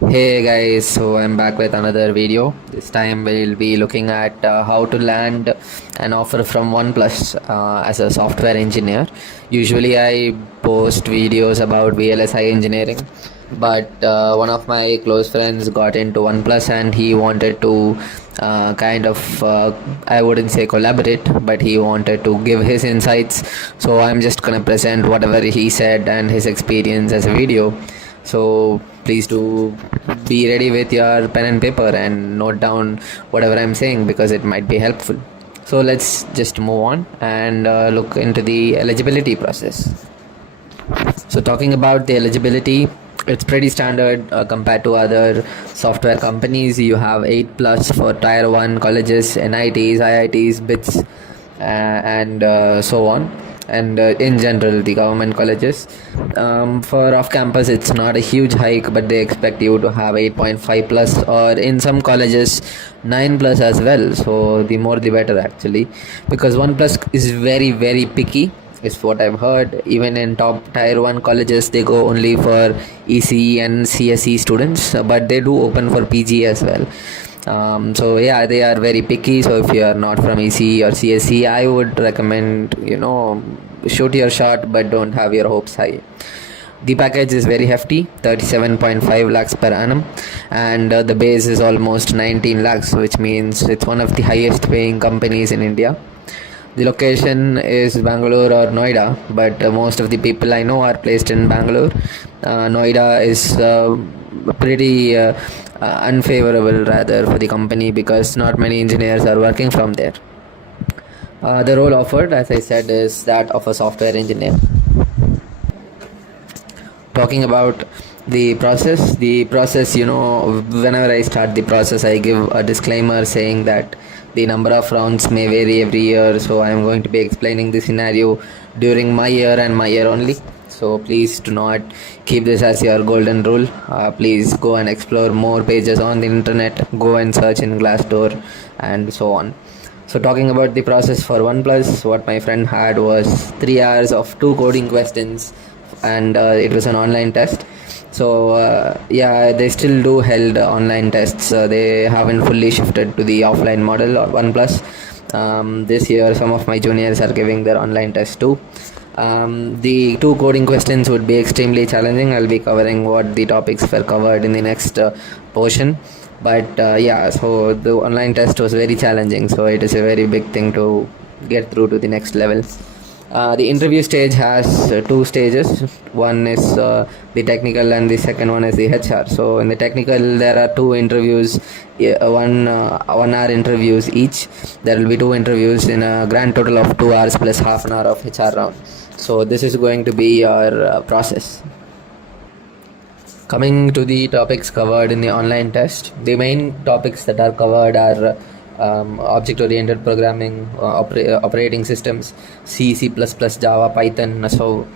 Hey guys, so I'm back with another video. This time we'll be looking at how to land an offer from OnePlus as a software engineer. Usually I post videos about VLSI engineering, but one of my close friends got into OnePlus and he wanted to I wouldn't say collaborate, but he wanted to give his insights. So I'm just gonna present whatever he said and his experience as a video. So please do be ready with your pen and paper and note down whatever I'm saying because it might be helpful. So let's just move on and look into the eligibility process. So talking about the eligibility, it's pretty standard compared to other software companies. You have 8 plus for tier 1 colleges, NITs, IITs, BITS, and so on. And in general, the government colleges. For off campus, it's not a huge hike, but they expect you to have 8.5 plus, or in some colleges, 9 plus as well. So the more the better, actually, because 1 plus is very, very picky is what I've heard. Even in top tier 1 colleges, they go only for ECE and CSE students, but they do open for PG as well. So yeah, they are very picky. So if you are not from ECE or CSE, I would recommend, shoot your shot, but don't have your hopes high. The package is very hefty, 37.5 lakhs per annum, and the base is almost 19 lakhs, which means it's one of the highest paying companies in India. The location is Bangalore or Noida, but most of the people I know are placed in Bangalore. Noida is pretty unfavorable rather for the company because not many engineers are working from there. The role offered, as I said, is that of a software engineer. Talking about the process, whenever I start the process, I give a disclaimer saying that the number of rounds may vary every year, so I am going to be explaining the scenario during my year and my year only. So please do not keep this as your golden rule. Please go and explore more pages on the internet, go and search in Glassdoor and so on. So talking about the process for OnePlus, what my friend had was 3 hours of 2 coding questions, and it was an online test. So yeah, they still do held online tests. They haven't fully shifted to the offline model or OnePlus. This year some of my juniors are giving their online test too. The 2 coding questions would be extremely challenging. I'll be covering what the topics were covered in the next portion, but yeah, so the online test was very challenging, so it is a very big thing to get through to the next level. The interview stage has 2 stages. One is the technical, and the second one is the HR. So in the technical, there are 2 interviews, 1 hour interviews each. There will be 2 interviews in a grand total of 2 hours plus half an hour of HR round. So this is going to be our process. Coming to the topics covered in the online test, the main topics that are covered are object-oriented programming, operating systems, C, C++, Java, Python. So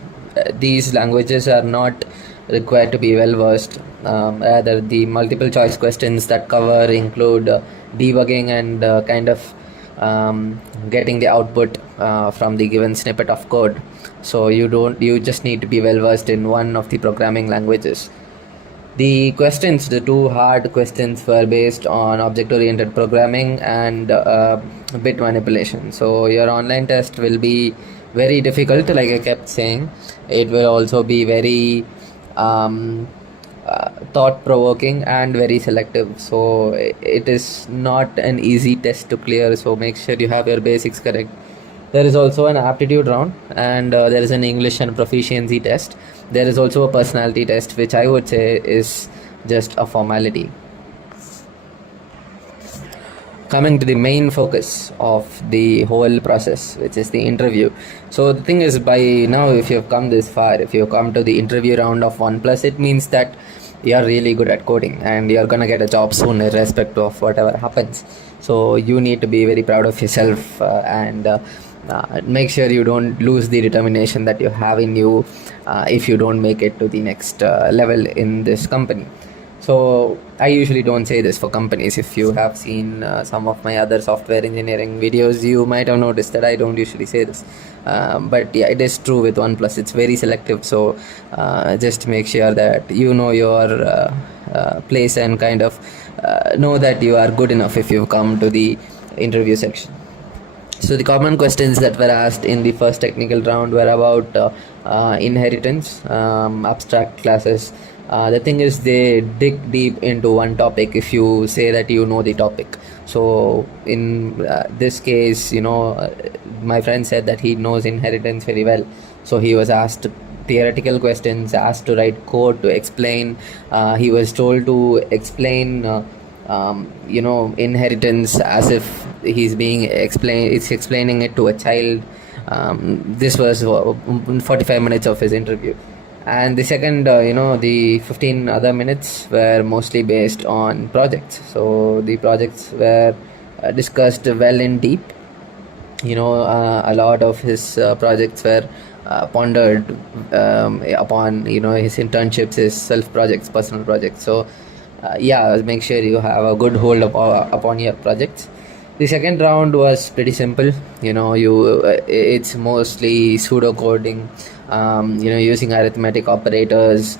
these languages are not required to be well versed. Rather, the multiple choice questions that cover include debugging and getting the output from the given snippet of code. So you just need to be well versed in one of the programming languages. The 2 hard questions were based on object-oriented programming and bit manipulation. So your online test will be very difficult, like I kept saying. It will also be very thought-provoking and very selective. So it is not an easy test to clear. So make sure you have your basics correct. There is also an aptitude round, and there is an English and proficiency test. There is also a personality test, which I would say is just a formality. Coming to the main focus of the whole process, which is the interview. So the thing is, by now, if you have come this far, if you have come to the interview round of OnePlus, it means that you are really good at coding and you're gonna get a job soon, irrespective of whatever happens. So you need to be very proud of yourself and make sure you don't lose the determination that you have in you if you don't make it to the next level in this company. So I usually don't say this for companies. If you have seen some of my other software engineering videos, you might have noticed that I don't usually say this. But yeah, it is true with OnePlus. It's very selective. So just make sure that you know your place and kind of know that you are good enough if you've come to the interview section. So the common questions that were asked in the first technical round were about inheritance, abstract classes. The thing is, they dig deep into one topic if you say that you know the topic. So in this case, my friend said that he knows inheritance very well. So he was asked theoretical questions, asked to write code to explain. He was told to explain. Inheritance as if it's explaining it to a child. This was 45 minutes of his interview, and the second the 15 other minutes were mostly based on projects. So the projects were discussed well in deep. A lot of his projects were pondered upon his internships, his self projects, personal projects. So make sure you have a good hold upon your projects. The second round was pretty simple. It's mostly pseudo coding, using arithmetic operators,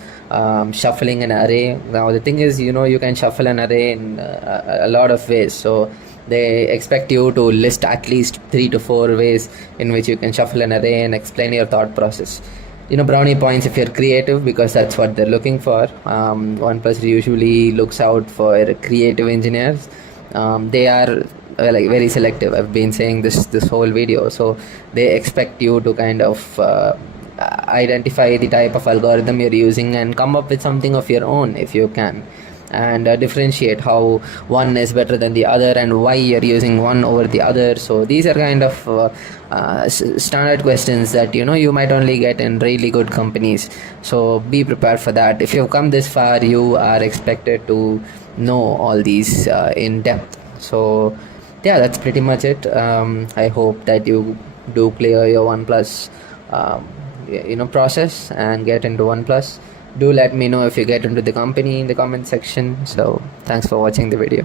shuffling an array. Now the thing is, you can shuffle an array in a lot of ways. So they expect you to list at least 3 to 4 ways in which you can shuffle an array and explain your thought process. Brownie points if you're creative, because that's what they're looking for. OnePlus usually looks out for creative engineers. They are very selective. I've been saying this whole video. So they expect you to kind of identify the type of algorithm you're using and come up with something of your own if you can, and differentiate how one is better than the other and why you're using one over the other. So these are kind of standard questions that you might only get in really good companies. So be prepared for that. If you've come this far, you are expected to know all these in depth. So that's pretty much it. I hope that you do clear your OnePlus process and get into OnePlus. Do let me know if you get into the company in the comment section. So thanks for watching the video.